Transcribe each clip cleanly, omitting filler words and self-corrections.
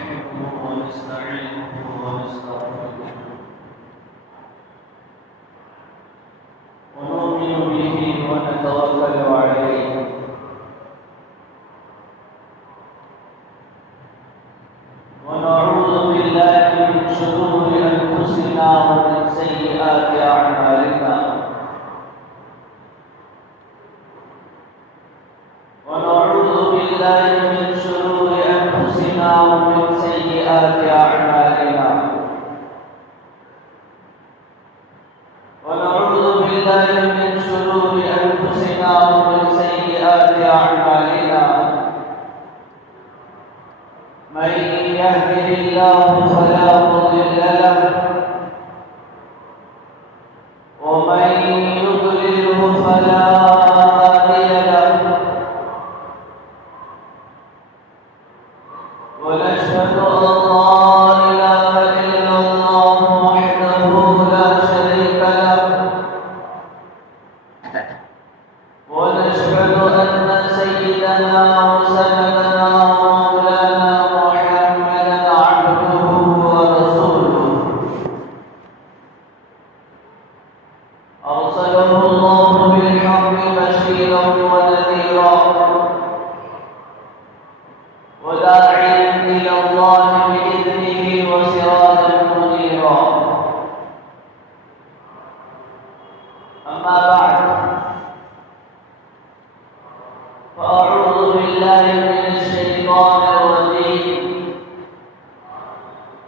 نحمده ونستعينه ونستغفره ونؤمن به ونتوكل عليه ونعوذ بالله من شرور أنفسنا ومن سيئات أعمالنا ونعوذ بالله من شرور أنفسنا ومن سيئات أعمالنا ونعوذ بالله من شرور أنفسنا ومن سيئات أعمالنا من يهده الله فلا مضل له ومن يضلله فلا هادي له ونشهد أن لا إله إلا الله وحده لا شريك له ونشهد أن سيدنا وسندنا ومولانا محمدا عبده ورسوله أرسله الله بالحق بشيرا ونذيرا وداعيا إلى الله بإذنه وسراجا منيرا أما بعد فأعوذ بالله من الشيطان الرجيم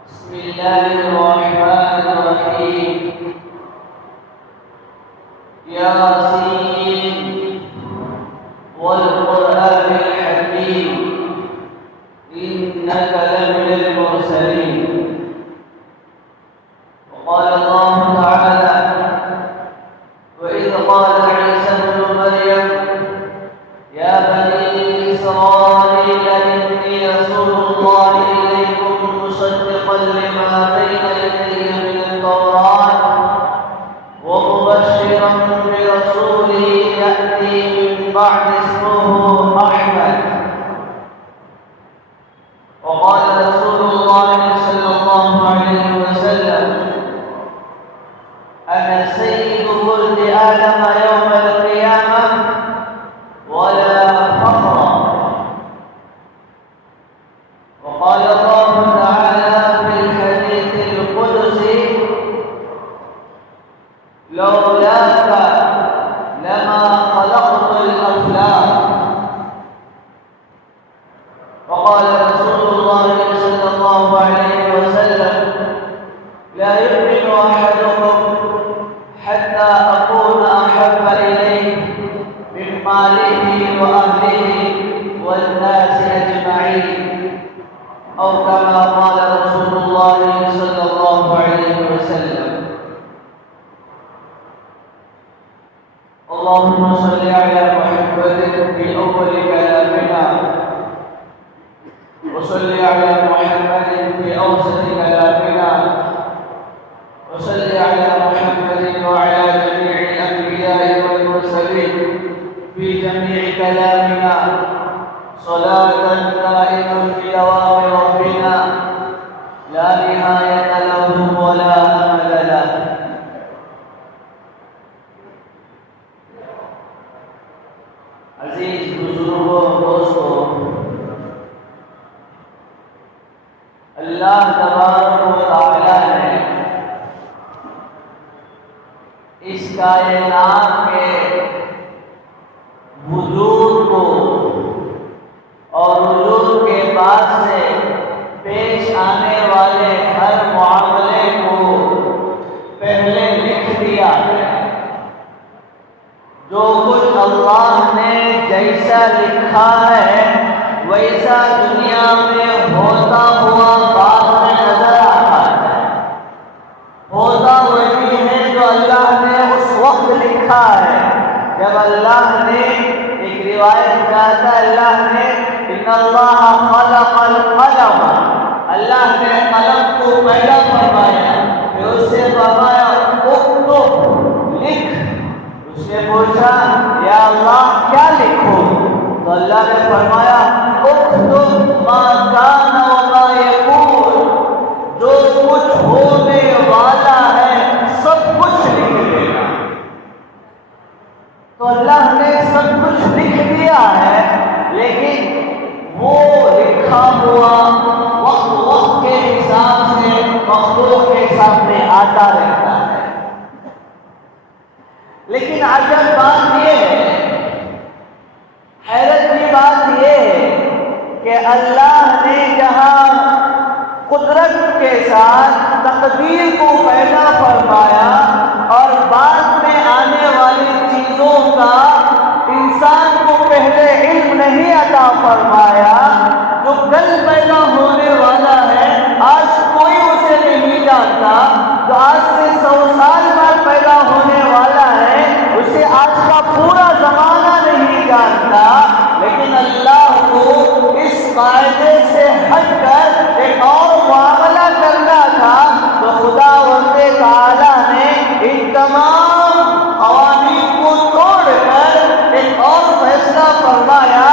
بسم الله الرحمن الرحيم ياسين والقرآن الحكيم إنك لمن المرسلين وقال الله تعالى وإذ قال عيسى ابن مريم يا بني إسرائيل إني رسول الله إليكم مصدقا لما بين يدي من التوراة ومبشرا برسول يأتي من بعد اسمه أحمد وقال رسول الله صلى الله عليه وسلم أنا سيد ولد آدم يوم القيامة ولا فخر وقال الله تعالى في الحديث القدسي لولاك لما خلقت الأفلاك وقال رسول الله صلى الله عليه وسلم لا يؤمن أحدكم حتى أكون أحب إليه من ماله وأهله والناس أجمعين أو كما قال رسول الله صلى الله عليه وسلم اللهم صل على محمد في أول كلامنا وصل على محمد في أوسط كلامنا وصل على محمد وعلى جميع الأنبياء والمرسلين في جميع كلامنا صلاة دائما بدوام ربنا لا نهاية له ولا أمل له عزیز بزرگوں دوستوں اللہ تبارک و تعالی نے اس کائنات کے وجود کو اور وجود کے بعد سے پیش آنے والے ہر معاملے کو پہلے لکھ دیا ہے جو کچھ اللہ نے جیسا لکھا ہے ویسا دنیا میں ہوتا ہوا بعد میں نظر آتا ہے ہوتا وہی ہے جو اللہ نے اس وقت لکھا ہے جب اللہ نے ایک روایت کہتا ہے اللہ نے ان اللہ خلق القلم اللہ نے قلم کو پیدا فرمایا پھر اس سے فرمایا اکتب لکھ اس نے پوچھا یا اللہ کیا لکھوں تو اللہ نے فرمایا اکتب ما کان وما یکون اللہ نے جہاں قدرت کے ساتھ تقدیر کو پیدا فرمایا اور بعد میں آنے والی چیزوں کا انسان کو پہلے علم نہیں عطا فرمایا، جو کل پیدا ہونے والا ہے آج کوئی اسے نہیں جانتا، جو آج سے 100 سال بعد پیدا ہونے والا ہے اسے آج کا پورا زمانہ نہیں جانتا، لیکن اللہ کو اس قاعدے سے ہٹ کر ایک اور معاملہ کرنا تھا، تو خداوند تعالیٰ نے ان تمام قوانین کو توڑ کر ایک اور فیصلہ فرمایا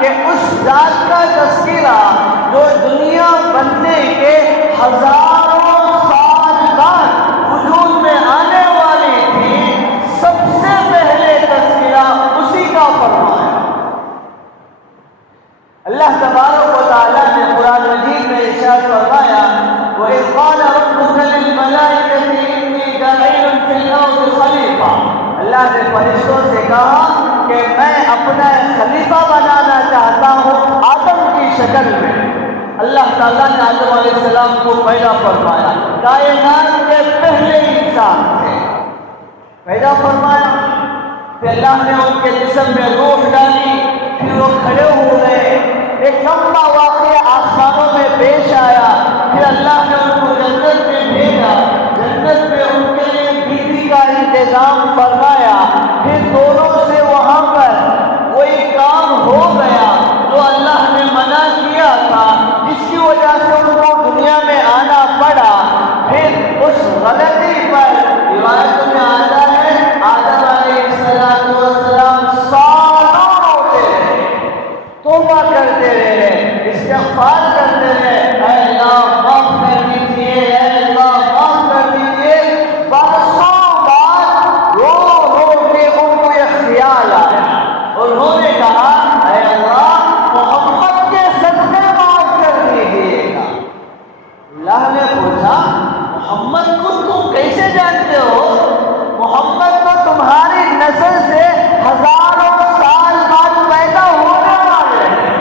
کہ اس ذات کا تذکرہ جو دنیا بننے کے ہزاروں سال بعد وجود میں آنے والی تھی، سب سے پہلے تذکرہ اسی کا فرمایا۔ اللہ تبارک و تعالیٰ نے قرآن مجید میں ارشاد فرمایا وَإِذْ قَالَ رَبُّكَ لِلْمَلَائِكَةِ إِنِّي جَاعِلٌ فِي الْأَرْضِ خَلِيفَةً، اللہ نے فرشتوں سے کہا کہ میں اپنا خلیفہ بنانا چاہتا ہوں آدم کی شکل میں۔ اللہ تعالیٰ نے آدم علیہ السلام کو پیدا فرمایا، کائنات کے پہلے انسان تھے، پیدا فرمایا، پھر اللہ نے ان کے جسم میں روح ڈالی، پھر وہ کھڑے ہو گئے، ایک لمبا واقعہ آسمانوں میں پیش آیا، پھر اللہ نے ان کو جنت میں بھیجا، جنت میں ان کے لیے بیوی کا انتظام فرمایا، پھر دونوں سے وہاں پر وہی کام ہو گیا جو اللہ نے منع کیا تھا، جس کی وجہ سے ان کو دنیا میں آنا پڑا، پھر اس غلطی پر روایت میں آتا ہے آدم علیہ السلام سالوں روتے رہے، توبہ کرتے رہے، استغفار کرتے رہے، اے اللہ معاف کر دیجیے، اے اللہ معاف کر دیجیے، برسوں بعد رو رو کے ان کو یہ خیال آیا، انہوں نے کہا اے اللہ محمد کے صدقے معاف کر دیجیے گا۔ اللہ نے پوچھا محمد کو تم کیسے جانتے ہو؟ محمد تو تمہاری نسل سے ہزاروں سال بعد پیدا ہونے والے ہیں،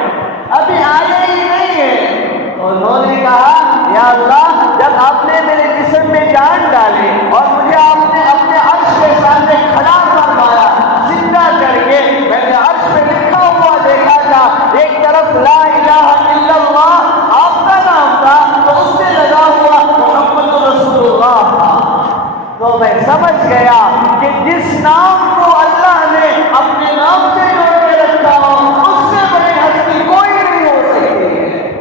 ابھی آئے ہی نہیں ہیں۔ تو انہوں نے کہا یا اللہ جب آپ نے میرے جسم میں جان ڈالی اور مجھے آپ نے اپنے عرش کے سامنے کھڑا فرمایا، زندہ کر کے میں نے عرش میں لکھا ہوا دیکھا تھا، ایک طرف لا الہ الا اللہ آپ کا نام تھا تو اس سے لگا ہوا محمد رسول اللہ تھا، تو میں سمجھ گیا کہ جس نام کو اللہ نے اپنے نام سے جوڑ کے رکھا ہو اس سے بڑی ہستی کوئی نہیں ہو سکتی ہے۔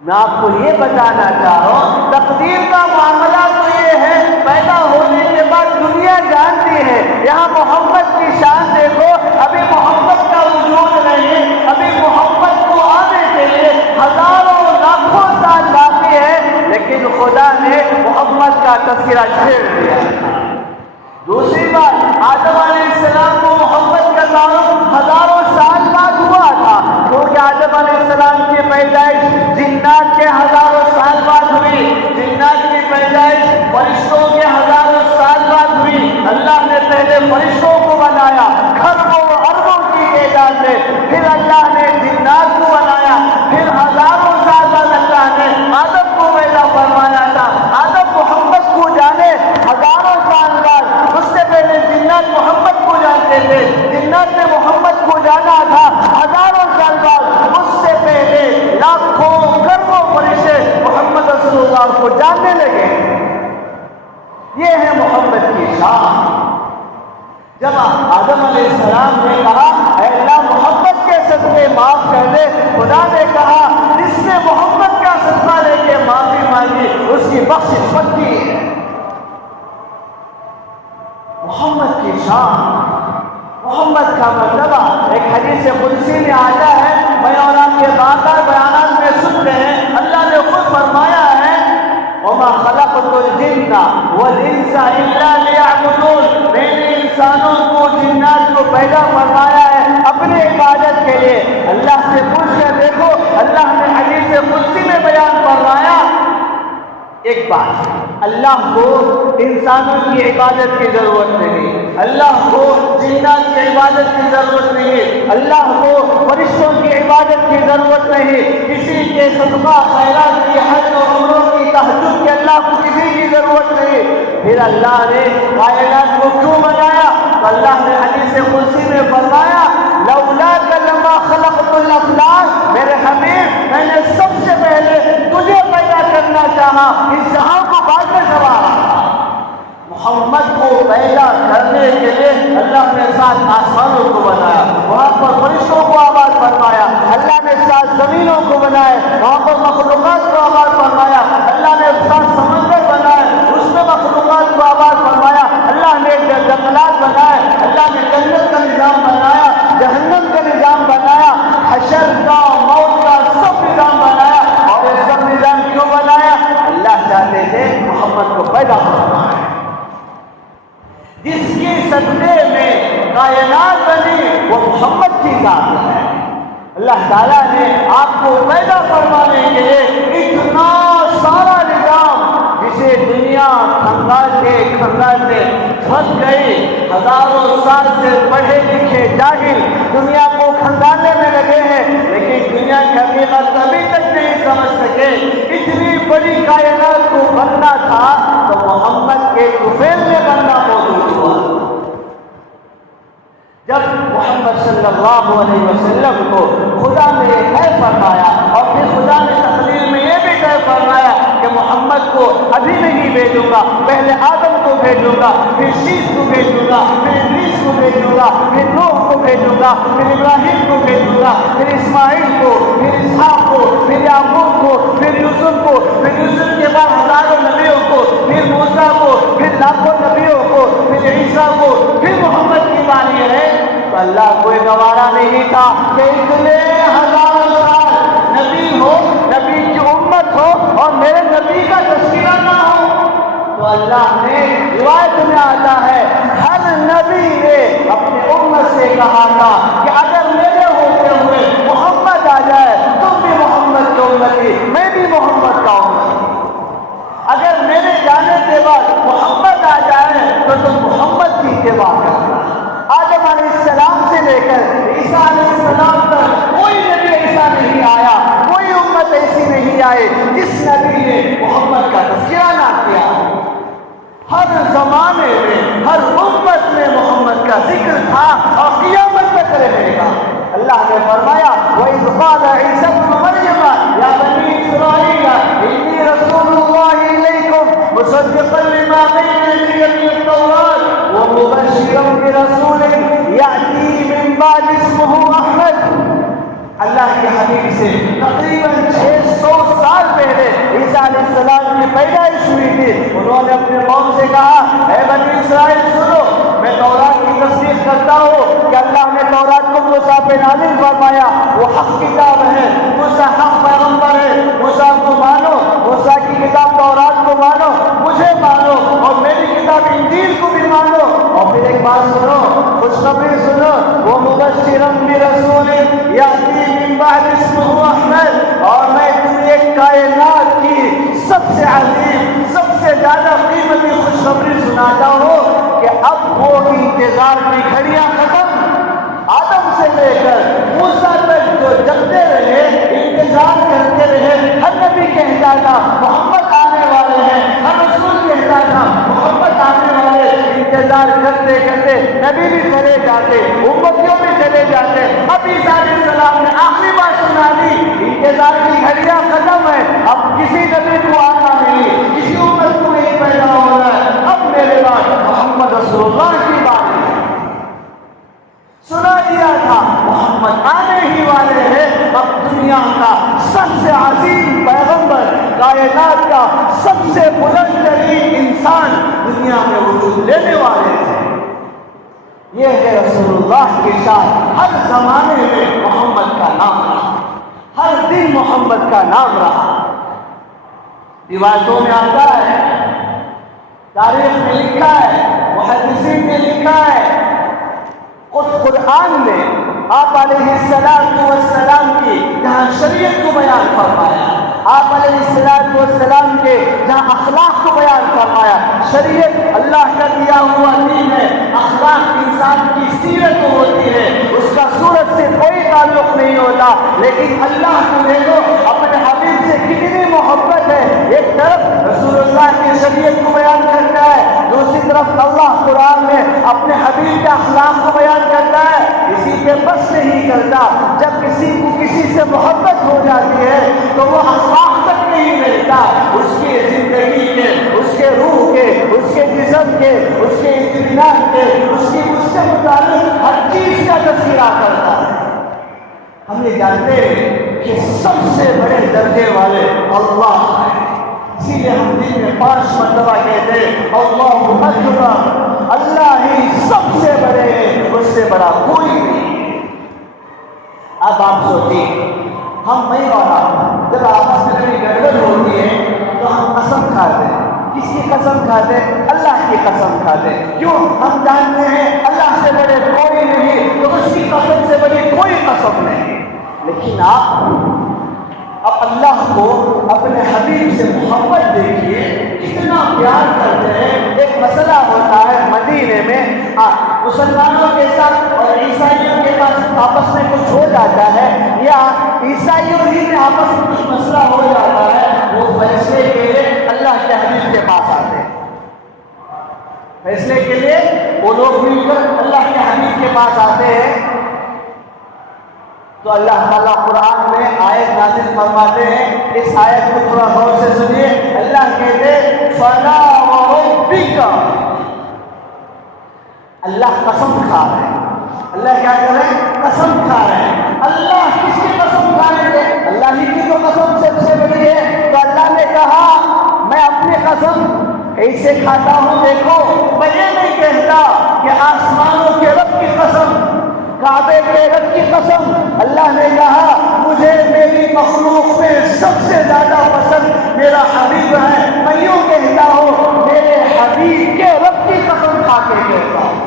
میں آپ کو یہ بتانا چاہوں تقدیر کا معاملہ تو یہ ہے، پیدا ہونے کے بعد دنیا جانتی ہے، یہاں محمد کی شان دیکھو، ابھی محمد کا وجود نہیں، ابھی محمد کو آنے کے لیے ہزاروں لاکھوں سال باقی ہے، لیکن خدا نے محمد کا تذکرہ چھیڑ دیا۔ دوسری بات آدم علیہ السلام کو محمد کا تعارف ہزاروں سال بعد ہوا تھا، کیونکہ آدم علیہ السلام کی پیدائش جنات کے ہزاروں سال بعد ہوئی، جنات کی پیدائش فرشتوں کے ہزاروں سال بعد ہوئی۔ اللہ نے پہلے فرشتوں کو بنایا کھربوں اربوں کی تعداد میں، پھر اللہ نے جنات کو بنایا، پھر ہزاروں سال بعد اللہ نے آدم کو پیدا فرمایا تھا۔ آدم محمد کو جانے ہزاروں سال بعد، اس سے پہلے جنات محمد کو جانتے تھے، جنات نے محمد کو جانا تھا ہزاروں سال بعد، اس سے پہلے لاکھوں کروڑوں فرشتے محمد رسول اللہ کو جاننے لگے۔ یہ ہے محمد کی شان۔ جب آدم علیہ السلام نے کہا اے اللہ محمد کے صدقے معاف کر دے، خدا نے کہا جس نے محمد کا صدقہ لے کے معافی مانگی اس کی بخشش پکی ہے۔ محمد کی شان، محمد کا مرتبہ ایک حدیث قدسی میں آتا ہے، میں اور آپ کے بار بیانات میں سنتے ہیں، اللہ نے خود فرمایا ہے وَمَا خَلَقْتُ الْجِنَّ وَالْإِنسَ إِلَّا لِيَعْبُدُونَ، میں نے انسانوں کو جنات کو پیدا فرمایا ہے اپنی عبادت کے لیے۔ اللہ سے پوچھ کر دیکھو، اللہ نے حدیث قدسی میں بیان فرمایا ایک بات، اللہ کو انسانوں کی عبادت کی ضرورت نہیں، اللہ کو جنات کی عبادت کی ضرورت نہیں، اللہ کو فرشتوں کی عبادت کی ضرورت نہیں، کسی کے صدقہ خیرات کی، حج و عمروں کی، تہجد کی اللہ کو کسی کی ضرورت نہیں۔ پھر اللہ نے کائنات کو کیوں بنایا؟ تو اللہ نے حدیث قدسی میں فرمایا لولاک لما خلقت الافلاک، میرے حبیب میں نے سب سے پہلے تجھے پیدا کرنا چاہا، اس جہاں کو بعد میں سنوارا۔ محمد کو پیدا کرنے کے لیے اللہ نے 7 آسمانوں کو بنایا، وہاں پر فرشتوں کو آباد فرمایا، اللہ نے 7 زمینوں کو بنائے، وہاں پر مخلوقات کو آباد فرمایا، اللہ نے 7 سمندر بنائے، اس میں مخلوقات کو آباد فرمایا، اللہ نے جنگلات بنائے، اللہ نے جنت کا نظام بنایا، جہنم کا نظام بنایا، حشر کا، موت کا، سب نظام بنایا۔ اور یہ سب نظام کیوں بنایا؟ اللہ چاہتے تھے محمد کو پیدا کرنا ہے، جس کے صدقے میں کائنات بنی وہ محمد کی ذات ہے۔ اللہ تعالیٰ نے آپ کو پیدا فرمانے کے لیے اتنا سارا نظام، جسے دنیا کھنگالتے کھنگالتے تھک گئی، ہزاروں سال سے پڑھے لکھے جاہل دنیا کو کھنگالنے میں لگے ہیں، لیکن دنیا کی حقیقت ابھی تک نہیں سمجھ سکے۔ اتنی بڑی کائنات کو بننا تھا تو محمد کے طفیل میں بننا موجود ہوا۔ جب محمد صلی اللہ علیہ وسلم کو خدا نے طے فرمایا، اور پھر خدا نے تقریر میں یہ بھی طے فرمایا کہ محمد کو ابھی نہیں بھیجوں گا، پہلے آدم کو بھیجوں گا، پھر شیش کو بھیجوں گا، پھر ادریس کو بھیجوں گا، پھر نوح کو بھیجوں گا، پھر ابراہیم کو بھیجوں گا، پھر اسماعیل کو، پھر اسحاق کو، پھر یعقوب کو، پھر یوسف کو، پھر یوسف کے بعد ہزاروں نبیوں کو، پھر موسیٰ کو، پھر لاکھوں نبیوں کو، پھر عیسیٰ کو، پھر محمد کی باری ہے۔ تو اللہ کوئی گوارا نہیں تھا کہ اتنے ہزاروں سال نبی ہو، نبی کی امت ہو، اور میرے نبی کا تذکرہ نہ ہو۔ تو اللہ نے روایت میں آتا ہے ہر نبی نے اپنی امت سے کہا تھا کہ اگر میرے ہوتے ہوئے محمد آ جائے تم بھی محمد کی امتی، میں بھی محمد کا امتی، اگر میرے جانے کے بعد محمد آ جائے تو تم محمد کی اتباع کرنا۔ آدم علیہ السلام سے لے کر عیسیٰ علیہ السلام تک کوئی نبی ایسا نہیں آیا، کوئی امت ایسی نہیں آئی جس نبی نے محمد کا تذکرہ نہ کیا۔ ہر زمانے میں، ہر امت میں محمد کا ذکر تھا اور قیامت تک رہے گا۔ اللہ نے فرمایا وَإِذْ قَالَ عِيسَى ابْنُ مَرْيَمَ يَا بَنِي إِسْرَائِيلَ إِنِّي رَسُولُ اللَّهِ إِلَيْكُمْ مُصَدِّقًا لِمَا بَيْنَ يَدَيَّ مِنَ التَّوْرَاةِ وَمُبَشِّرًا بِرَسُولٍ يَأْتِي مِن بَعْدِي اسْمُهُ أَحْمَدُ۔ اللہ کے حبیب سے تقریباً 600 سال پہلے عیسیٰ علیہ السلام کی پیدائش ہوئی تھی۔ انہوں نے اپنے قوم سے کہا اے بنی اسرائیل سنو، میں تورات کی تصدیق کرتا ہوں کہ اللہ نے تورات کو موسیٰ پہ نازل فرمایا، وہ حق کتاب ہے، موسیٰ حق پیغمبر ہے، موسیٰ کو مانو، موسیٰ کی کتاب تورات کو مانو، مجھے مانو، اور میری کتاب انجیل کو بھی مانو۔ اور پھر ایک بات سنو، خوشخبری سنو، وہ مبشرا برسول یأتی من بعد اسمہ احمد، اور میں تمہیں کائنات کی سب سے عظیم، سب سے زیادہ قیمتی خوشخبری سناتا ہوں کہ اب وہ انتظار کی گھڑیاں ختم۔ آدم سے لے کر موسیٰ تک جو جگتے رہے، انتظار کرتے رہے، ہر نبی کہتا تھا محمد آنے والے ہیں، ہر رسول کہتا تھا محمد آنے والے، انتظار کرتے کرتے نبی بھی چلے جاتے، امتیوں بھی چلے جاتے۔ اب عیسیٰ علیہ السلام نے آخری بات سنا دی، انتظار کی گھڑیاں ختم ہے، اب کسی نبی کو آنا نہیں، کسی امت کو نہیں پیدا ہونا ہے، اب میرے بعد محمد رسول اللہ کی بات ہے۔ سنا دیا تھا محمد آنے ہی والے ہیں، اب دنیا کا سب سے عظیم پیغمبر، کائنات کا سب سے بلند ترین انسان دنیا میں وجود لینے والے ہیں۔ یہ ہے رسول اللہ کے ساتھ ہر زمانے میں محمد کا نام رہا، ہر دن محمد کا نام رہا۔ روایتوں میں آتا ہے، تاریخ میں لکھا ہے، محدثین نے لکھا ہے، خود قرآن میں آپ علیہ السلام کی جہاں شریعت کو بیان فرمایا، آپ علیہ السلام کے جہاں اخلاق کو بیان فرمایا۔ شریعت اللہ کا دیا ہوا دین ہے، اخلاق انسان کی سیرت ہوتی ہے، اس کا صورت سے کوئی تعلق نہیں ہوتا، لیکن اللہ کو دیکھو اپنے حبیب سے کتنی محبت ہے. ایک طرف رسول اللہ کی شریعت کو بیان کرتا ہے، دوسری طرف اللہ قرآن میں اپنے حبیب کے اخلاق کو بیان کرتا ہے. اسی پہ بس نہیں کرتا، جب کسی کو کسی سے محبت ہو جاتی ہے تو وہ اخلاق تک نہیں ملتا، اس کی زندگی کے، اس کے روح کے، اس کے جسم کے، اس کے اطمینان کے، اس کی اس سے متعلق ہر چیز کا تذکرہ کرتا ہے. ہم یہ جانتے ہیں کہ سب سے بڑے درجے والے اللہ ہیں، اسی لیے ہم دن میں 5 مرتبہ کہتے ہیں اللہ اکبر. اللہ ہی سب سے بڑے ہیں، اس سے بڑا کوئی نہیں. اب آپ سوچیے، ہم میں والا جب آپس میں کبھی گڑبڑ ہوتی ہے تو ہم قسم کھاتے ہیں. کس کی قسم کھاتے ہیں؟ اللہ کی قسم کھاتے ہیں. کیوں؟ ہم جانتے ہیں اللہ سے بڑے کوئی نہیں، تو اس کی قسم سے بڑی کوئی قسم نہیں. لیکن آپ اللہ کو اپنے حبیب سے محبت دیکھیے، کتنا پیار کرتے ہیں. ایک مسئلہ ہوتا ہے مدینے میں، مسلمانوں کے ساتھ اور عیسائیوں کے پاس آپس میں کچھ ہو جاتا ہے، یا عیسائیوں ہی میں آپس میں کچھ مسئلہ ہو جاتا ہے، وہ فیصلے کے لیے اللہ کے حبیب کے پاس آتے ہیں. فیصلے کے لیے وہ لوگ مل کر اللہ کے حبیب کے پاس آتے ہیں. تو اللہ تعالیٰ قرآن میں آیت نازل فرماتے ہیں. اس آیت کو تھوڑا غور سے سنیے. اللہ کہتے فلا وربک، اللہ قسم کھا رہے ہیں. اللہ کیا کر رہے ہیں؟ قسم کھا رہے ہیں. اللہ کس کی قسم کھائیں گے؟ اللہ ہی کی تو قسم سب سے بڑی ہے. تو اللہ نے کہا میں اپنی قسم ایسے کھاتا ہوں، دیکھو میں یہ نہیں کہتا کہ آسمانوں کے رب کی قسم، کعبے کے رب کی قسم. اللہ نے کہا مجھے میری مخلوق میں سب سے زیادہ پسند میرا حبیب ہے. میں یوں کہتا ہوں میرے حبیب کے رب کی قسم کھا کے کہتا ہوں.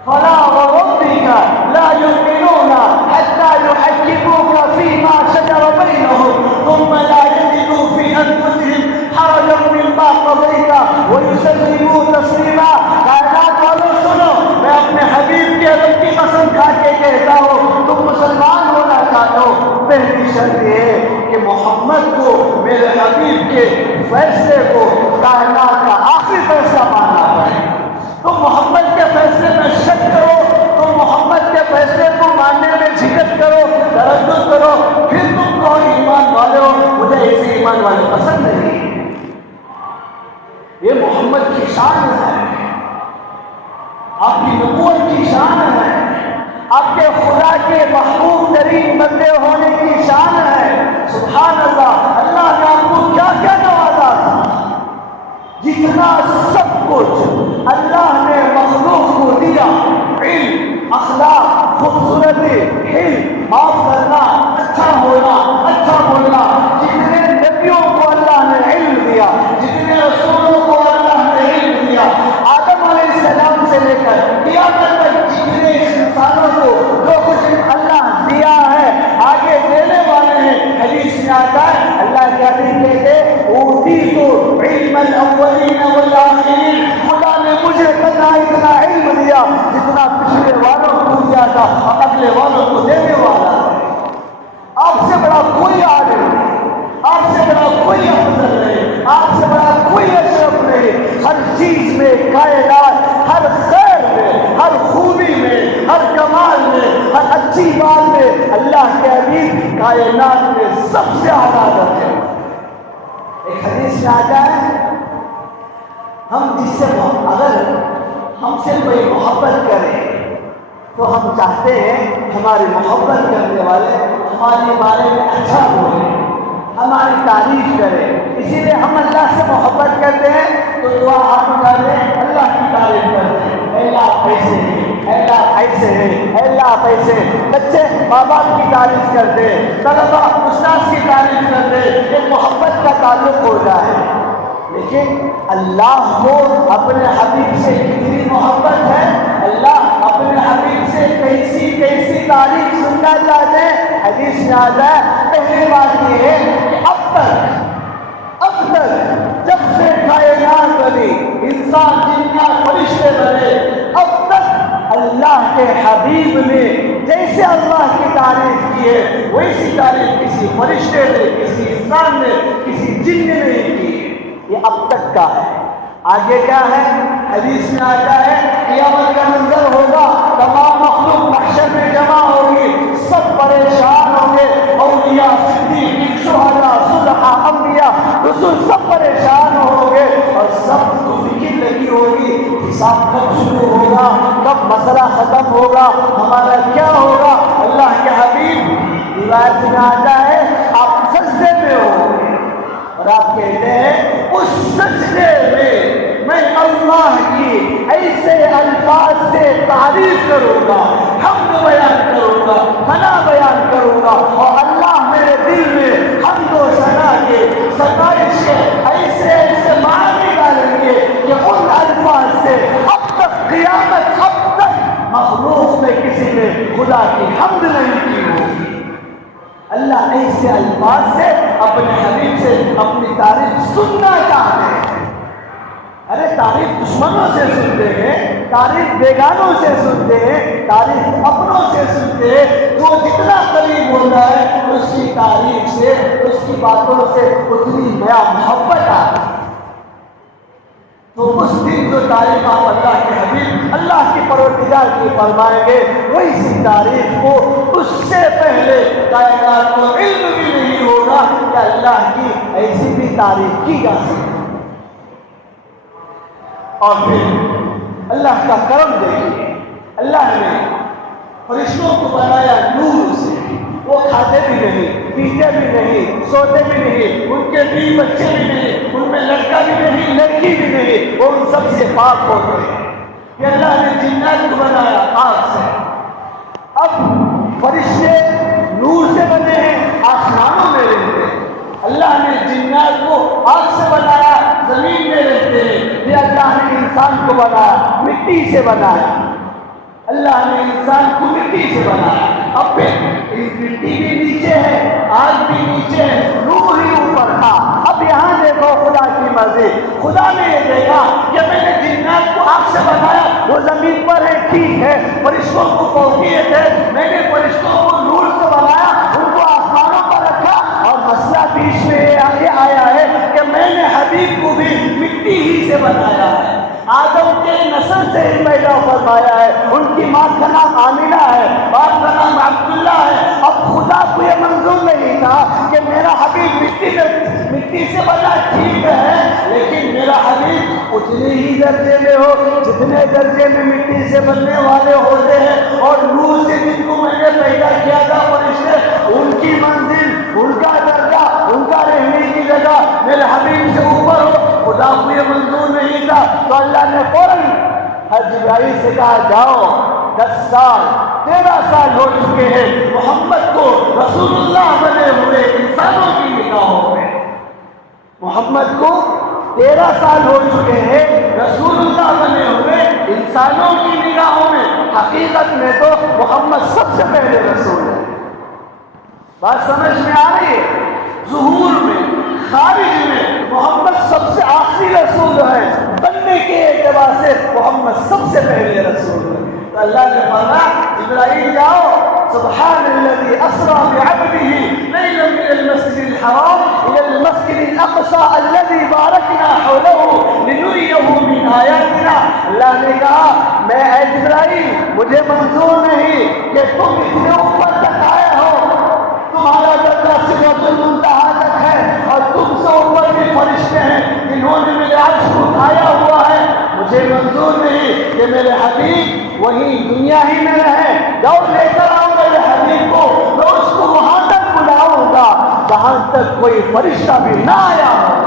فلا وربک لا یؤمنون حتى يحكموك فيما شجر بينهم ثم لا يجدوا في انفسهم حرجا مما قضيت ويسلموا تسليما. کائنات والوں سنو، میں اپنے حبیب کے رب کی قسم کھا کے کہتا ہوں تم مسلمان ہونا چاہتے ہو، پہلی شرط یہ ہے کہ محمد کو، میرے حبیب کے فیصلے کو کائنات کا آخری فیصلہ ماننا پڑے. تم محمد کے فیصلے میں شک کرو، تم محمد کے فیصلے کو ماننے میں جھجک کرو، تردد کرو، پھر تم کون ایمان والے ہو؟ مجھے ایسے ایمان والے پسند نہیں. یہ محمد کی شان ہے، آپ کی نبوت کی شان ہے، آپ کے خدا کے محبوب ترین بندے ہونے کی شان ہے. سبحان اللہ. اللہ نے آپ کو کیا کیا نوازا تھا، جتنا سب کچھ اللہ نے مخلوق کو دیا. علم، اخلاق، خوبصورتی، حلم، معاف کرنا، اچھا ہونا، اچھا بولنا. جتنے نبیوں کو اللہ نے علم دیا، جتنے رسولوں کو اللہ نے علم دیا، آدم علیہ السلام سے لے کر قیامت تک جتنے انسانوں کو جو کچھ اللہ دیا ہے آگے دینے والے ہیں. حدیث میں آتا ہے اللہ کیا نہیں کہتے اوتیت علم الاولین والآخرین، خدا نے مجھے اتنا علم دیا جتنا پچھلے والوں کو دیا تھا اور اگلے والوں کو دینے والا ہے. آپ سے بڑا کوئی عالم نہیں، آپ سے بڑا کوئی افضل نہیں، آپ سے بڑا کوئی اشرف نہیں. ہر چیز میں کائنات، ہر خیر میں، ہر خوبی میں، ہر کمال میں، ہر اچھی بات میں اللہ کے حبیب کائنات میں سب سے اعلیٰ درجے. ایک حدیث میں آتا ہے ہم جس سے اگر ہم سے کوئی محبت کرے تو ہم چاہتے ہیں ہماری محبت کرنے والے ہمارے بارے میں اچھا بولے، ہماری تعریف کرے. اسی لیے ہم اللہ سے محبت کرتے ہیں تو دعا ہم کرتے ہیں، اللہ کی تعریف کرتے ہیں. اے اللہ ایسے ہے، اے اللہ ایسے ہے، اے اللہ ایسے. بچے ماں باپ کی تعریف کرتے ہیں، طلبا استاد کی تعریف کرتے ہیں، ایک محبت کا تعلق ہو جائے. لیکن اللہ کو اپنے حبیب سے کتنی محبت ہے، اللہ اپنے حبیب سے کیسی کیسی تعریف سننا چاہتے ہیں. حدیث میں آتا ہے پہلی بات یہ ہے کہ اب تک جب سے کائنات بنی، انسان جنات فرشتے بنے، اب تک اللہ کے حبیب نے جیسے اللہ کی تعریف کی ہے ویسی تعریف کسی فرشتے نے، کسی انسان نے، کسی جن نے نہیں کی۔ یہ اب تک کا ہے۔ آگے کیا ہے؟ حدیث میں آتا ہے قیامت کا منظر ہوگا، تمام مخلوق محشر میں جمع ہوگی، سب پریشان ہوں گے، اولیاء، صدیقین، شہداء، صلحاء، انبیاء، رسول سب پریشان ہوں گے اور سب کو فکر لگی ہوگی حساب کب شروع ہوگا، کب مسئلہ ختم ہوگا، ہمارا کیا ہوگا۔ اللہ کے حبیب روایت میں آتا ہے آپ سجدے میں ہوں گے اور آپ کہتے ہیں اس سجدے میں اللہ کی ایسے الفاظ سے تعریف کروں گا، حمد بیان کروں گا، ثنا بیان کروں گا، اور اللہ میرے دل میں حمد و ثنا کے، ستائش کے ایسے ایسے معنی ڈالیں گے کہ ان الفاظ سے اب تک قیامت، اب تک مخلوق میں کسی نے خدا کی حمد نہیں کی ہوگی۔ اللہ ایسے الفاظ سے اپنے حبیب سے اپنی تعریف سننا چاہتے ہیں۔ ارے تعریف دشمنوں سے سنتے ہیں، تعریف بیگانوں سے سنتے ہیں، تعریف اپنوں سے سنتے ہیں۔ جو جتنا قریب ہوتا ہے اس کی تعریف سے، اس کی باتوں سے اتنی نیا محبت آتی ہے۔ تو اس دن جو تعریف آپ اللہ کے حبیب، اللہ کی پروردگار کی فرمائیں گے، ویسی تعریف کو اس سے پہلے کائنات کو علم بھی نہیں ہوگا کہ اللہ کی ایسی بھی تعریف کی جا سکتی۔ اور پھر اللہ کا کرم دیکھیے، اللہ نے فرشتوں کو بنایا نور سے، وہ کھاتے بھی نہیں، پیتے بھی نہیں، سوتے بھی نہیں، ان کے بیوی بچے بھی نہیں، ان میں لڑکا بھی نہیں، لڑکی بھی نہیں، وہ ان سب سے پاک ہوتے ہیں۔ کہ اللہ نے جنات کو بنایا آگ سے، اب فرشتے نور سے بنے ہیں، آسمانوں میں رہتے ہیں۔ اللہ نے جنات کو آگ سے بنایا، زمین میں رہتے ہیں۔ یہ اللہ نے انسان کو بنایا، مٹی سے بنایا۔ اللہ نے انسان کو مٹی سے بنایا، اب پھر مٹی بھی نیچے ہے، آگ بھی نیچے ہے، نور ہی اوپر تھا۔ اب یہاں دیکھو خدا کی مرضی، خدا نے یہ دیکھا کہ میں نے جنات کو آگ سے بنایا، وہ زمین پر ہے، ٹھیک ہے، فرشتوں کو فوقیت ہے، میں نے فرشتوں کو نور سے بنایا، ان کو آسمانوں پر رکھا، اور مسئلہ بیچ میں یہ آیا ہے کہ میں نے حبیب کو بھی مٹی ہی سے بنایا ہے، آدم کے نسل سے ہی پیدا فرمایا ہے، ان کی ماں کا نام آمینہ ہے، باپ کا نام عبداللہ ہے۔ اب خدا کو یہ منظور نہیں تھا کہ میرا حبیب مٹی سے بنا، ٹھیک ہے، لیکن میرا حبیب اتنے ہی درجے میں ہو جتنے درجے میں مٹی سے بننے والے ہوتے ہیں، اور نور سے جن کو میں نے پیدا کیا تھا فرشتے، ان کی منزل، ان کا درجہ، ان کا رہنے کی جگہ میرے حبیب سے اوپر ہو۔ خدا کو یہ منظور نہیں تھا، تو اللہ نے فوراً جبرائیل سے کہا جاؤ، 10 سال 13 سال ہو چکے ہیں محمد کو رسول اللہ بنے ہوئے انسانوں کی نگاہوں میں، محمد کو 13 سال ہو چکے ہیں رسول اللہ بنے ہوئے انسانوں کی نگاہوں میں۔ حقیقت میں تو محمد سب سے پہلے رسول ہے۔ بات سمجھ میں آ رہی ہے؟ ظہور میں، خارج میں محمد سب سے آخری رسول ہے، بننے کے اعتبار سے محمد سب سے پہلے رسول ہے۔ تو اللہ نے فرمایا جبرائیل جاؤ، سبحان الذي اسرى بعبده ليلا من المسجد الحرام الى المسجد الاقصى الذي باركنا حوله لنريه من آياتنا۔ اللہ نے کہا میں اے جبرائیل، مجھے منظور نہیں کہ تم اتنے اوپر تک آئے ہو، تمہارا درجہ سدرۃ المنتہا تک ہے، اور تم سے اوپر بھی فرشتے ہیں جنہوں نے میرے عرش کو اٹھایا ہوا ہے۔ مجھے منظور نہیں کہ میرے حبیب وہیں دنیا ہی میں رہے، جاؤ لے کر آؤ میرے حبیب کو، میں اس کو وہاں تک بلاؤں گا جہاں تک کوئی فرشتہ بھی نہ آیا ہو۔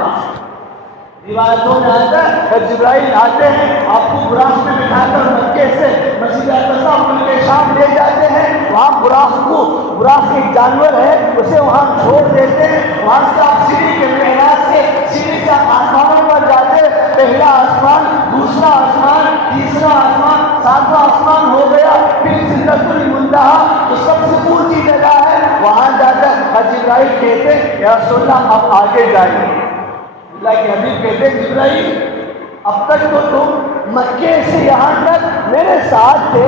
روایتوں میں آتا ہے جبرائیل آتے ہیں، آپ کو براق میں بٹھا کر مکے سے مسجد اقصی ملک شام لے جاتے ہیں، وہاں براق ایک جانور ہے، اسے وہاں چھوڑ دیتے ہیں، وہاں سے آپ سیڑھی کے معراج سے سیڑھی سے آسمانوں پر جاتے، پہلا آسمان، دوسرا آسمان، تیسرا آسمان، 7واں آسمان ہو گیا، پھر سدرۃ المنتہا جو سب سے اونچی جگہ ہے، وہاں جا کر جبرائیل کہتے ہیں یا رسول اللہ آپ آگے جائیے۔ اللہ کے حبیب کہتے ہیں جبرائیل اب تک تو تم مکے سے یہاں تک میرے ساتھ تھے،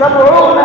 70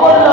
ضل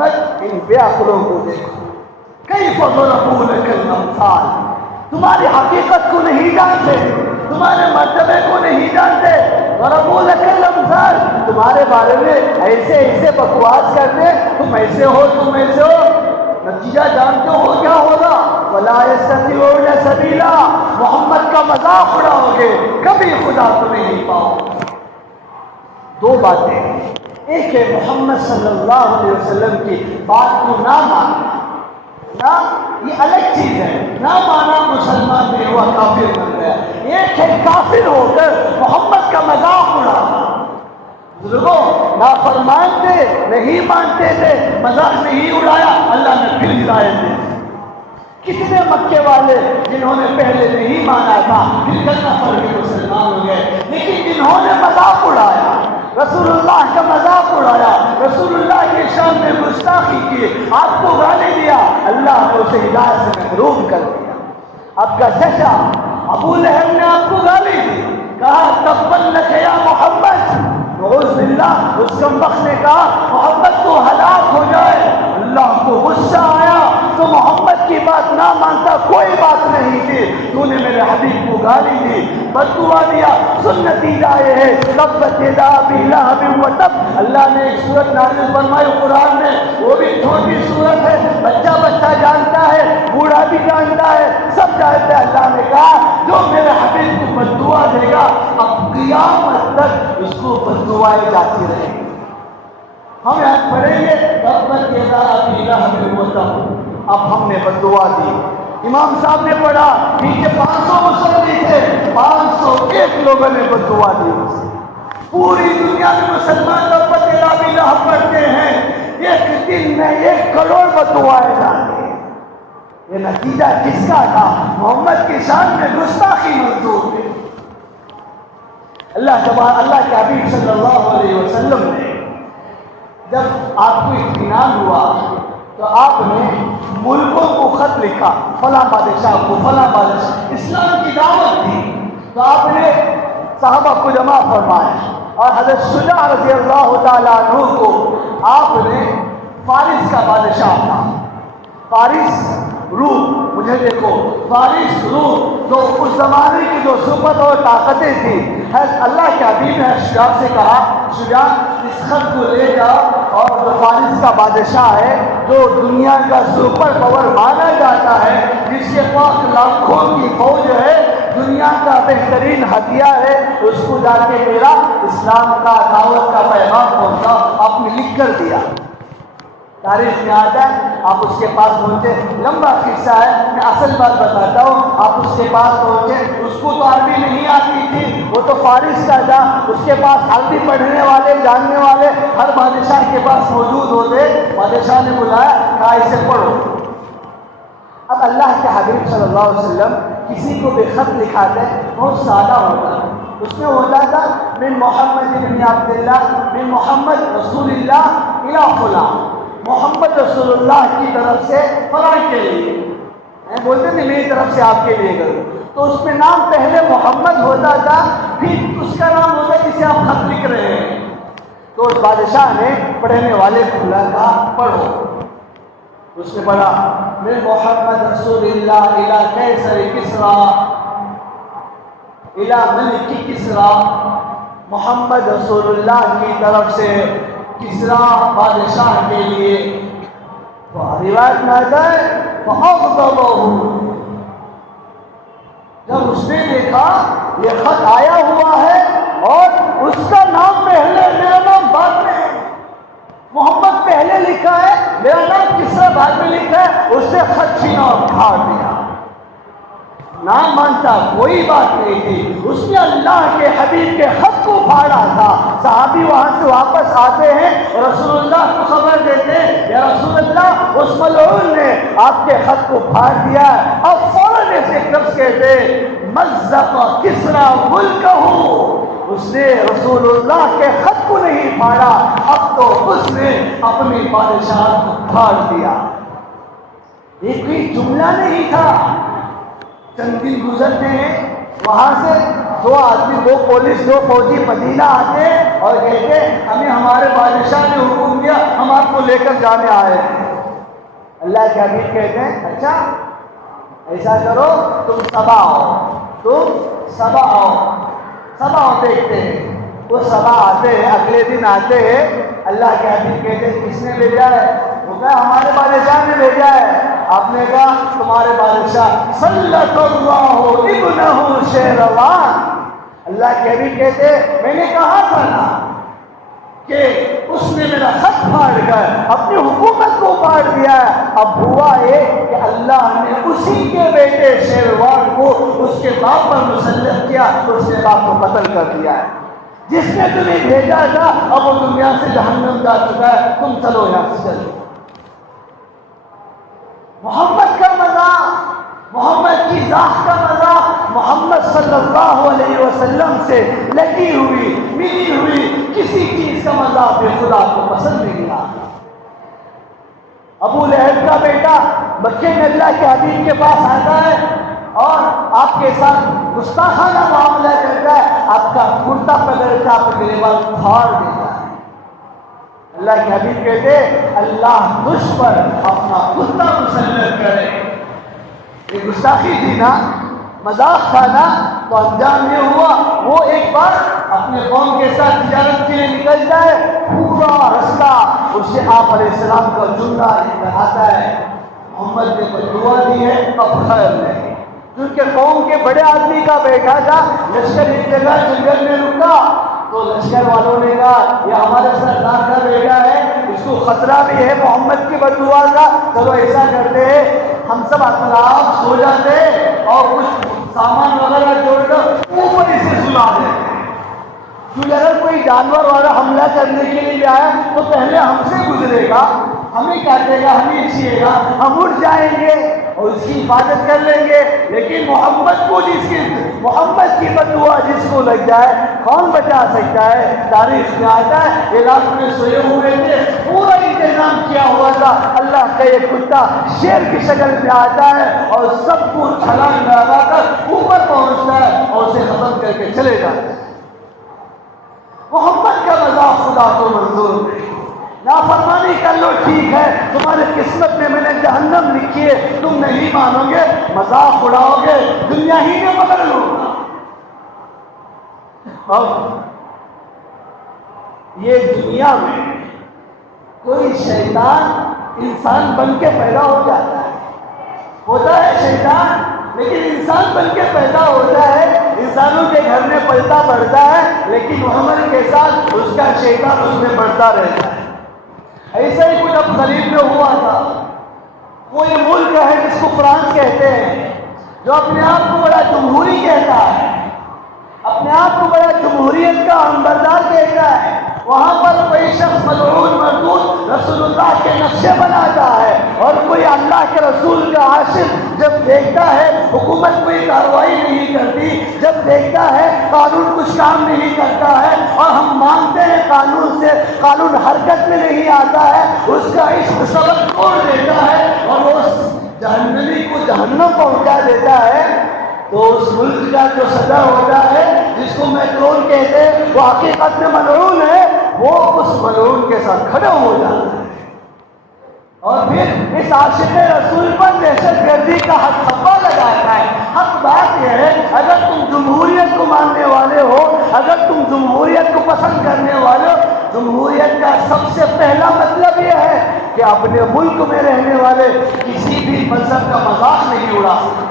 محمد ان بے عقلوں کو دیکھو، کیف ضربوا لک الامثال، تمہاری حقیقت کو نہیں جانتے، تمہارے مرتبے کو نہیں جانتے، ضربوا لک الامثال، تمہارے بارے میں ایسے ایسے بکواس کرتے، تم ایسے ہو تم ایسے ہو، نتیجہ جانتے ہو کیا ہوگا؟ ولا یستطیعون سبیلا، محمد کا مذاق اڑاؤ گے، کبھی خدا کو نہیں پاؤ۔ دو باتیں، ایک ہے محمد صلی اللہ علیہ وسلم کی بات کو نہ ماننا، نہ یہ الگ چیز ہے، نہ مانا مسلمان نہیں ہوا کافر بن گیا، ایک ہے کافر ہو کر محمد کا مذاق اڑانا۔ بزرگوں نافرمان تھے، نہیں مانتے تھے، مذاق نہیں اڑایا، اللہ نے پھر ہدایت دی۔ کتنے مکے والے جنہوں نے پہلے نہیں مانا تھا پھر کلمہ پڑھ کے مسلمان ہو گئے، لیکن جنہوں نے مذاق اڑایا، رسول اللہ کا مذاق اڑایا، رسول اللہ کے شان میں گستاخی کی، آپ کو گالی دیا، اللہ نے اسے ہدایت سے محروم کر دیا۔ آپ کا چچا ابو لہب نے آپ کو گالی دی، کہا تبت لک یا محمد، نعوذ باللہ، اس کمبخت نے کہا محمد تو ہلاک ہو جائے، اللہ کو غصہ آیا تو محمد کی بات نہ مانتا کوئی بات نہیں تھی، تو نے میرے حبیب کو گالی دی، بد دعا دیا، سن نتیجہ یہ ہے تبت یدا ابی لہب وتب، اللہ نے ایک سورت نازل فرمائی قرآن میں، وہ بھی چھوٹی سورت ہے، بچہ بچہ جانتا ہے، بوڑھا بھی جانتا ہے، سب جانتے ہیں، اللہ نے کہا جو میرے حبیب کو بد دعا دے گا اب قیامت تک اس کو بد دعائیں جاتی رہیں گی۔ ہم یہاں پڑھیں گے تبت یدا ابی لہب وتب، اب ہم نے بد دعا دی، امام صاحب نے پڑھا، پیچھے 500 مسلمان تھے، 501 لوگوں نے بد دعا دی، پوری دنیا میں مسلمان تبت یدا ابی لہب پڑھتے ہیں، ایک دن میں 1 کروڑ بد دعائیں جاتے ہیں۔ یہ نتیجہ کس کا تھا؟ محمد کی شان میں گستاخی منظور ہے۔ اللہ کے حبیب صلی اللہ علیہ وسلم نے جب آپ کو اطمینان ہوا تو آپ نے ملکوں کو خط لکھا، فلاں بادشاہ کو، فلاں بادشاہ، اسلام کی دعوت دی، تو آپ نے صحابہ کو جمع فرمایا اور حضرت شجاع رضی اللہ تعالیٰ عنہ کو آپ نے فارس کا بادشاہ تھا، فارس روم، مجھے دیکھو فارس روم جو اس زمانے کی جو سپر اور طاقتیں تھیں، اللہ کے حبیب نے شجاع سے کہا شجاع اس خط کو لے جاؤ اور جو فارس کا بادشاہ ہے، جو دنیا کا سپر پاور مانا جاتا ہے، جس کے پاس لاکھوں کی فوج ہے، دنیا کا بہترین ہتھیار ہے، اس کو جا کے میرا اسلام کا دعوت کا پیغام پہنچا۔ آپ نے لکھ کر دیا، تاریخ میں آتا ہے، آپ اس کے پاس پہنچے، لمبا قصہ ہے، میں اصل بات بتاتا ہوں، آپ اس کے پاس پہنچے، اس کو تو عربی نہیں آتی تھی، وہ تو فارس کا تھا، اس کے پاس عربی پڑھنے والے جاننے والے ہر بادشاہ کے پاس موجود ہوتے، بادشاہ نے بلایا، کہا اسے پڑھو۔ اب اللہ کے حبیب صلی اللہ علیہ وسلم کسی کو بھی خط لکھاتے بہت سادہ ہوتا ہے، اس میں ہوتا تھا من محمد بن عبداللہ من محمد رسول اللہ الی فلاں، محمد رسول اللہ کی طرف سے فلاں کے لیے، بولتے تھے میری طرف سے آپ کے لیے کرو، تو اس میں نام پہلے محمد ہوتا تھا، پھر اس کا نام ہوتا جسے آپ خط لکھ رہے ہیں، تو اس بادشاہ نے پڑھنے والے کو بلا کہا پڑھو، اس نے پڑھا من محمد رسول اللہ الی قیصر کسریٰ الی ملک کسریٰ، محمد رسول اللہ کی طرف سے کسریٰ بادشاہ کے لیے، روایت میں آتا ہے فَأَغْضَبَهُ، جب اس نے دیکھا یہ خط آیا ہوا ہے اور اس کا نام پہلے میرا نام بعد میں ہے، محمد پہلے لکھا ہے میرا نام کسریٰ بعد میں لکھا ہے، اس سے خط چھینا اور پھاڑ دیا، نام مانتا کوئی بات نہیں تھی، اس نے اللہ کے حبیب کے خط کو پھاڑا تھا۔ صحابی وہاں سے واپس آتے ہیں اور رسول اللہ کو خبر دیتے ہیں یا رسول اللہ اس ملعون نے آپ کے خط کو پھاڑ دیا ہے، اب فوراً ایسے ایک لفظ کہتے مزق کسریٰ ملکہ، اس نے رسول اللہ کے خط کو نہیں پھاڑا، اب تو اس نے اپنی بادشاہت کو پھاڑ دیا۔ یہ کوئی جملہ نہیں تھا، چند دن گزرتے ہیں، وہاں سے دو آدمی، دو پولیس، دو فوجی مدینہ آتے اور کہتے ہمیں ہمارے بادشاہ نے حکم دیا، ہم آپ کو لے کر جانے آئے ہیں۔ اللہ کے حبیب کہتے ہیں اچھا ایسا کرو تم صبا آؤ، تم صبا آؤ، صبا آؤ دیکھتے ہیں۔ وہ صبا آتے ہیں، اگلے دن آتے ہیں، اللہ کے حبیب کہتے ہیں کس نے بھیجا ہے؟ وہ کہا ہمارے بادشاہ نے بھیجا ہے۔ آپ نے کہا تمہارے بادشاہ سلط اللہ ابنہ شہروان، اللہ کے حبیب کہتے ہیں میں نے کہا تھا نا کہ اس نے میرا خط پھاڑ کر اپنی حکومت کو پھاڑ دیا ہے۔ اب ہوا یہ کہ اللہ نے اسی کے بیٹے شیروان کو اس کے باپ پر مسلط کیا تو اس نے باپ کو قتل کر دیا ہے۔ جس نے تمہیں بھیجا تھا اب وہ دنیا سے جہنم جا چکا ہے، تم چلو یہاں سے چلو۔ محمد کا مذاق، محمد کی ذات کا مذاق، محمد صلی اللہ علیہ وسلم سے لگی ہوئی ملی ہوئی کسی چیز کا مذاق خدا کو پسند نہیں آتا۔ ابو لہب کا بیٹا مکے میں اللہ کے حبیب کے پاس آتا ہے اور آپ کے ساتھ گستاخانہ معاملہ کرتا ہے، آپ کا کرتا پکڑتا آپ کے گریبان پھاڑ دیتا ہے۔ اللہ کے حبیب کہتے اللہ تجھ پر اپنا کتا مسلط کرے۔ یہ گستاخی تھی نا، مذاق تھا نا، تو انجام یہ ہوا وہ ایک بار اپنے قوم کے ساتھ تجارت کے لیے نکلتا ہے، پورا رستہ اس سے آپ علیہ السلام کا جملہ آتا ہے محمد نے کوئی دعا دی ہے اب خیر نہیں، کیونکہ قوم کے بڑے آدمی کا بیٹا تھا، لشکر ایک جگہ جنگل میں رکا تو لشکر والوں نے کہا یہ ہمارے سردار کا بیٹا ہے، اس کو خطرہ بھی ہے محمد کی بددعا کا، چلو ایسا کرتے ہیں ہم سب اطراف سو جاتے اور کچھ سامان وغیرہ جوڑ کر اوپر اسے سلا دیتے، کیونکہ اگر کوئی جانور والا حملہ کرنے کے لیے آیا تو پہلے ہم سے گزرے گا، ہمیں کاٹے گا، ہمیں چھیے گا، ہم اٹھ جائیں گے اور اس کی حفاظت کر لیں گے، لیکن محمد کو محمد کی بددعا جس کو لگ جائے کون بچا سکتا ہے؟ تاریخ میں آتا ہے یہ رات میں سوئے ہوئے تھے، پورا انتظام کیا ہوا تھا، اللہ کا یہ کتا شیر کی شکل میں آتا ہے اور سب کو چھلانگ لگا کر اوپر پہنچتا ہے اور اسے ختم کر کے چلے جاتا ہے۔ محمد کا مذاق خدا کو منظور نہیں، نافرمانی کر لو ٹھیک ہے، تمہاری قسمت میں نے جہنم لکھی ہے، تم نہیں مانو گے، مذاق اڑاؤ گے، دنیا ہی میں پکڑ لو گا۔ اب یہ دنیا میں کوئی شیطان انسان بن کے پیدا ہو جاتا ہے، ہوتا ہے شیطان لیکن انسان بن کے پیدا ہوتا ہے، انسانوں کے گھر میں پلتا بڑھتا ہے، لیکن عمر کے ساتھ اس کا شیطان اس میں بڑھتا رہتا ہے۔ ایسا ہی کچھ اب غریب میں ہوا تھا، کوئی ملک ہے جس کو فرانس کہتے ہیں، جو اپنے آپ کو بڑا جمہوری کہتا ہے، اپنے آپ کو بڑا جمہوریت کا ہمبردار کہتا ہے، وہاں پر کوئی شخص ملعون مردود رسول اللہ کے نقشے بناتا ہے اور کوئی اللہ کے رسول کا عاشق جب دیکھتا ہے حکومت کوئی کارروائی نہیں کرتی، جب دیکھتا ہے قانون کچھ کام نہیں کرتا ہے اور ہم مانتے ہیں قانون سے، قانون حرکت میں نہیں آتا ہے، اس کا عشق سبق توڑ دیتا ہے اور وہ جہنمی کو جہنم پہنچا دیتا ہے، تو اس ملک کا جو صدر ہوتا ہے جس کو میکرون کہتے ہیں وہ حقیقت میں ملعون ہے، وہ اس ملعون کے ساتھ کھڑا ہو جاتا ہے اور پھر اس عاشق رسول پر دہشت گردی کا حق تھپا لگاتا ہے۔ حق بات یہ ہے اگر تم جمہوریت کو ماننے والے ہو، اگر تم جمہوریت کو پسند کرنے والے ہو، جمہوریت کا سب سے پہلا مطلب یہ ہے کہ اپنے ملک میں رہنے والے کسی بھی مذہب کا مذاق نہیں اڑا سکتے،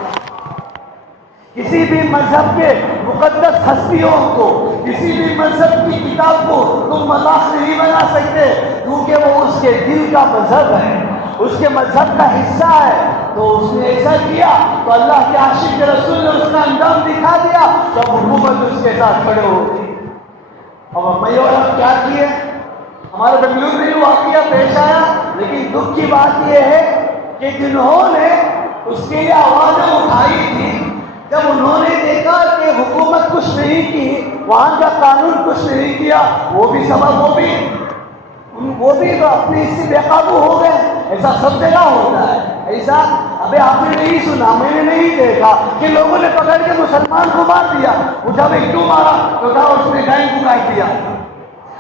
کسی بھی مذہب کے مقدس ہستیوں کو، کسی بھی مذہب کی کتاب کو تم مذاق نہیں بنا سکتے، کیونکہ وہ اس کے دل کا مذہب ہے، اس کے مذہب کا حصہ ہے۔ تو اس نے ایسا کیا تو اللہ کے عاشق کے رسول نے اس کا انجام دکھا دیا، تو حکومت اس کے ساتھ کھڑے ہو گئی۔ اب میں اور اب کیا کیے، ہمارے بنگلور میں یہ واقعہ پیش آیا، لیکن دکھ کی بات یہ ہے کہ جنہوں نے اس کے لیے آوازیں اٹھائی تھی، جب انہوں نے دیکھا کہ حکومت کچھ نہیں کی، وہاں کا قانون کچھ نہیں کیا، وہ بھی سبب وہ بھی اپنے اس سے بے قابو ہو گئے۔ ایسا سب جگہ ہوتا ہے، ایسا ابے آپ نے نہیں سنا، میں نے نہیں دیکھا کہ لوگوں نے پکڑ کے مسلمان کو مار دیا. پوچھا بھائی کیوں مارا؟ تو کہا اس نے گائے کو کاٹ دیا.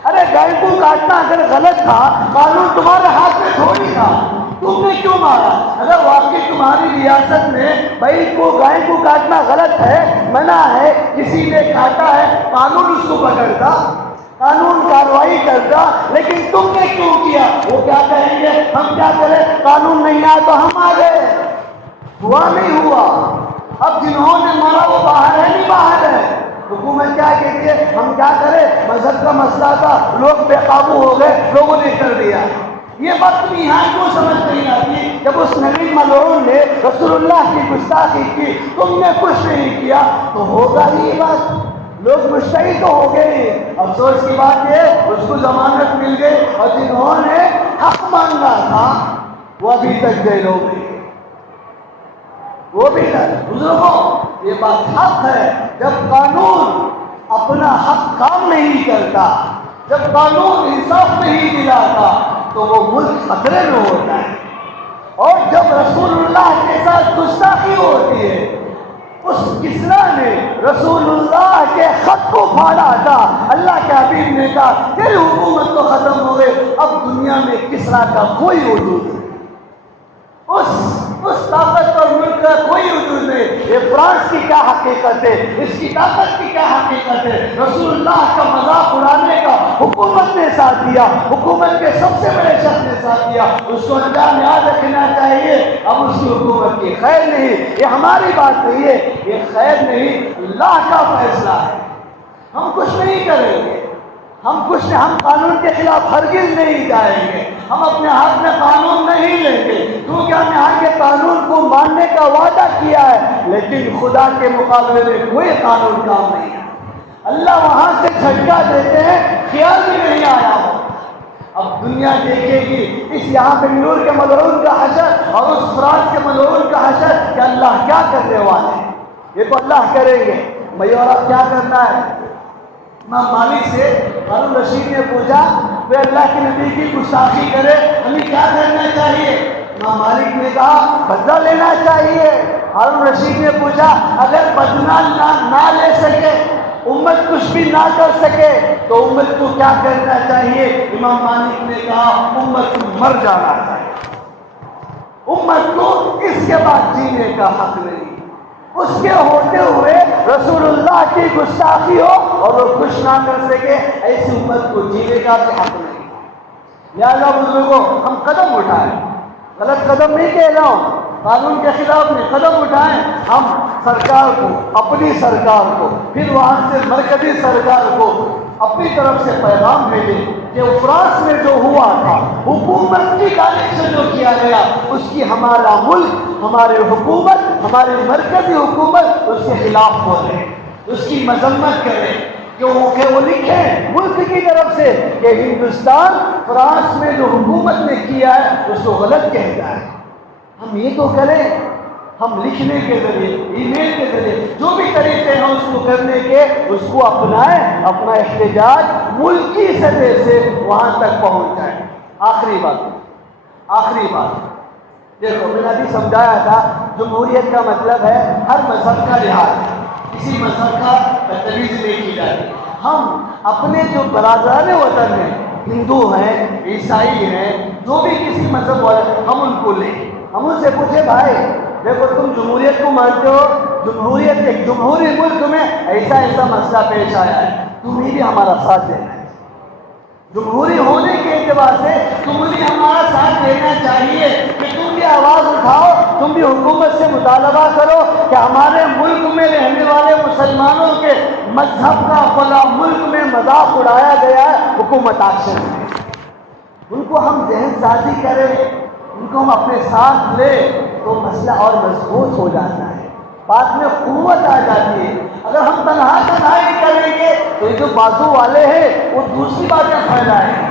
ارے گائے کو کاٹنا اگر غلط تھا، قانون تمہارے ہاتھ میں تھوڑی تھا، تم نے کیوں مارا؟ اگر واقعی تمہاری ریاست میں بھائی کو گائے کو کاٹنا غلط ہے، منع ہے، کسی نے کاٹا ہے، قانون اس کو پکڑتا، قانون کارروائی کرتا، لیکن تم نے کیوں کیا؟ وہ کیا کہیں گے؟ ہم کیا کریں؟ قانون نہیں آیا تو ہم آ گئے. ہوا نہیں ہوا. اب جنہوں نے مارا وہ باہر ہے نہیں باہر ہے. حکومت کیا کہتی ہے؟ ہم کیا کریں؟ مذہب کا مسئلہ تھا، لوگ بے قابو ہو گئے، لوگوں نے کر دیا. یہ بات یہاں کیوں سمجھ نہیں آتی؟ جب اس نبی ملعون نے رسول اللہ کی گستاخی کی، تم نے کچھ نہیں کیا تو ہوگا ہی بات. لوگ مشتری تو ہو گئے. افسوس کی بات یہ اس کو ضمانت مل گئی، اور جنہوں نے حق مانگا تھا وہ ابھی تک جیلوں میں. وہ بھی بزرگوں یہ بات حق ہے. جب قانون اپنا حق کام نہیں کرتا، جب قانون انصاف نہیں دلاتا تو وہ ملک خطرے میں ہوتا ہے. اور جب رسول اللہ کے ساتھ گستاخی ہوتی ہے، اس کسریٰ نے رسول اللہ کے خط کو پھاڑا تھا. اللہ کے حبیب نے کہا تیری حکومت تو ختم ہو گئی، اب دنیا میں کسریٰ کا کوئی وجود نہیں، اس طاقت اور ملک کا کوئی وجود نہیں. یہ فرانس کی کیا حقیقت ہے، اس کی طاقت کی کیا حقیقت ہے؟ رسول اللہ کا مذاق اڑانے کا حکومت نے ساتھ دیا، حکومت کے سب سے بڑے شخص نے ساتھ دیا. اس کو انجام یاد رکھنا چاہیے. اب اس کی حکومت کی خیر نہیں، یہ ہماری بات نہیں ہے، یہ خیر نہیں، اللہ کا فیصلہ ہے. ہم کچھ نہیں کریں گے، ہم قانون کے خلاف ہرگز نہیں جائیں گے. ہم اپنے ہاتھ میں قانون نہیں لیں گے، کیونکہ ہم نے آگے قانون کو ماننے کا وعدہ کیا ہے، لیکن خدا کے مقابلے میں کوئی قانون کام نہیں ہے. اللہ وہاں سے جھٹکا دیتے ہیں، خیال بھی نہیں آیا ہو. اب دنیا دیکھے گی اس یہاں بنگلور کے ملعون کا حشر اور اس فرانس کے ملعون کا حشر کہ اللہ کیا کرنے والے ہیں. یہ تو اللہ کریں گے. بھائی اور اب کیا کرنا ہے؟ امام مالک سے ہارون رشید نے پوچھا وہ اللہ کے نبی کی گستاخی کرے ہمیں کیا کرنا چاہیے؟ امام مالک نے کہا بدلہ لینا چاہیے. ہارون رشید نے پوچھا اگر بدلہ نہ لے سکے، امت کچھ بھی نہ کر سکے تو امت کو کیا کرنا چاہیے؟ امام مالک نے کہا امت کو مر جانا چاہیے. امت کو اس کے بعد جینے کا حق نہیں. اس کے ہوتے ہوئے رسول اللہ کی گستاخی ہو اور وہ کچھ نہ کر سکے، ایسی امت کو جینے کا بھی حق نہیں. لہٰذا بزرگوں ہم قدم اٹھائیں، غلط قدم نہیں کہہ رہا ہوں، قانون کے خلاف میں قدم اٹھائیں. ہم سرکار کو، اپنی سرکار کو، پھر وہاں سے مرکزی سرکار کو اپنی طرف سے پیغام بھیجیں کہ فرانس میں جو ہوا تھا، حکومت کی جانب سے جو کیا گیا، اس کی ہمارا ملک، ہماری حکومت، ہماری مرکزی حکومت اس کے خلاف بولے، اس کی مذمت کرے. کیونکہ وہ لکھیں ملک کی طرف سے کہ ہندوستان فرانس میں جو حکومت نے کیا ہے اس کو غلط کہتا ہے. ہم یہ تو کریں، ہم لکھنے کے ذریعے، ای میل کے ذریعے، جو بھی طریقے ہیں اس کو کرنے کے، اس کو اپنائیں، اپنا احتجاج ملکی سطح سے وہاں تک پہنچ جائے. آخری بات دیکھو، میں نے ابھی سمجھایا تھا جمہوریت کا مطلب ہے ہر مذہب کا لحاظ، کسی مذہب کا تجویز نہیں کی جاتی. ہم اپنے جو برادران وطن ہیں، ہندو ہیں، عیسائی ہیں، جو بھی کسی مذہب والے، ہم ان کو لیں، ہم ان سے پوچھیں بھائی دیکھو تم جمہوریت کو مانتے ہو، جمہوریت ایک جمہوری ملک میں ایسا مسئلہ پیش آیا ہے، تمہیں بھی ہمارا ساتھ دینا ہے. جمہوری ہونے کے اعتبار سے تمہیں بھی ہمارا ساتھ دینا چاہیے کہ تم بھی آواز اٹھاؤ، تم بھی حکومت سے مطالبہ کرو کہ ہمارے ملک میں رہنے والے مسلمانوں کے مذہب کا فلاں ملک میں مذاق اڑایا گیا ہے، حکومت ایکشن ہے. ان کو ہم ذہن سازی کریں، ان کو ہم اپنے ساتھ لیں تو مسئلہ اور مضبوط ہو جاتا ہے، بات میں قوت آ جاتی ہے. اگر ہم تنہائی کریں گے تو یہ جو بازو والے ہیں وہ دوسری باتیں پھیلائیں گے.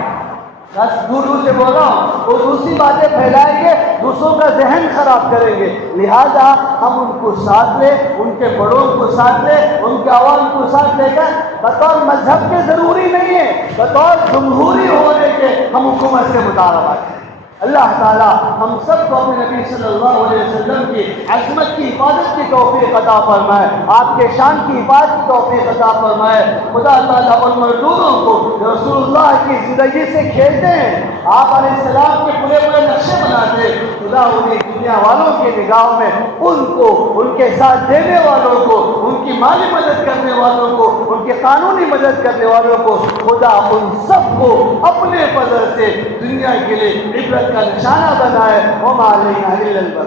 دور سے بول رہا ہوں، وہ دوسری باتیں پھیلائیں گے، دوسروں کا ذہن خراب کریں گے. لہذا ہم ان کو ساتھ لیں، ان کے بڑوں کو ساتھ لیں، ان کے عوام کو ساتھ لے کر بطور مذہب کے ضروری نہیں ہے، بطور جمہوری ہونے کے ہم حکومت سے مطالبہ کریں. اللہ تعالیٰ ہم سب کو اپنے نبی صلی اللہ علیہ وسلم کی عظمت کی حفاظت کی توفیق عطا فرمائے، آپ کے شان کی حفاظت کی توفیق عطا فرمائے۔ خدا تعالیٰ ان مردودوں کو جو رسول اللہ کی زندگی سے کھیلتے ہیں، آپ علیہ السلام کے پورے پورے نقشے بناتے ہیں، خدا انہیں دنیا والوں کی نگاہوں میں ان کو، ان کے ساتھ دینے والوں کو، ان کی مالی مدد کرنے والوں کو، ان کی قانونی مدد کرنے والوں کو، خدا ان سب کو اپنے فضل سے دنیا کے لیے عبرت کا نشانہ بنائے۔ وما علینا الا البلاغ۔